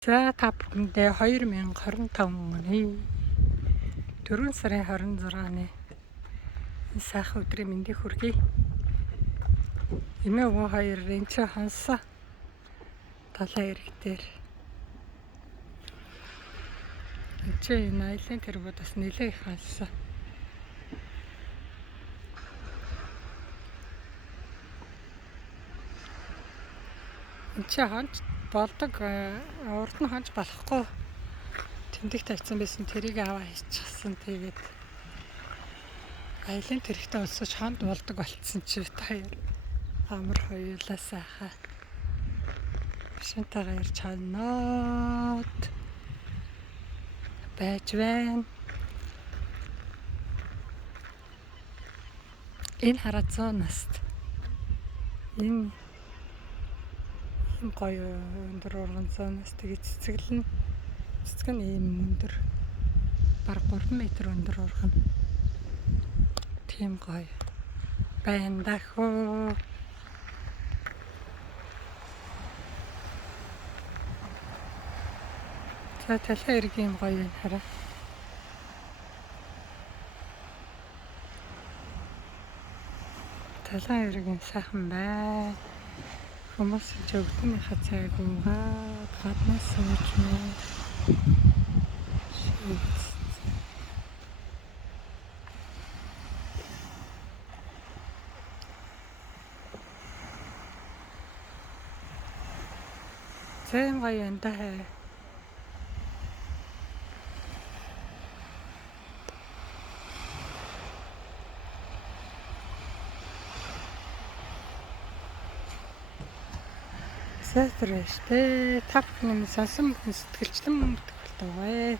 За та бүхэндээ 2025 оны 4 сарын 26-ны сайхан өдрийн мэндийг хүргэе. Эмээ өвгөө хоёр энэ ч хонсон талаа ирэг дээр. Энэ аялын тэргүүд бас нэлээ их хонсон. Энд чи хонч болдог, урд нь хонч болохгүй тэмдэг тавьсан байсан, тэрийг аваа хийчихсэн. Тэгээд аялын тэрэгтэй олсож хонд болдог болцсон чи хоёр амар хоёулаа сайхан шинтэйгээ ирж ханаад байж байна. Энэ харацаа наст энэ гоё өндөр урган зоноос тэгээд цэцэг нь ийм өндөр бараг 3 м өндөр урган. Тийм гоё байна дахуу. За талаа ирэг ийм гоё юм хараа. Талаа ирэг юм сайхан байна. Хүмүүс ч өвдөнийхөө цайг уугаад гаднаас сууж маа. Зэм гоё энэ даа. Сэтрээштэй та бүхэн сонсон сэтгэлчлэн мөнгө төгөлтэй.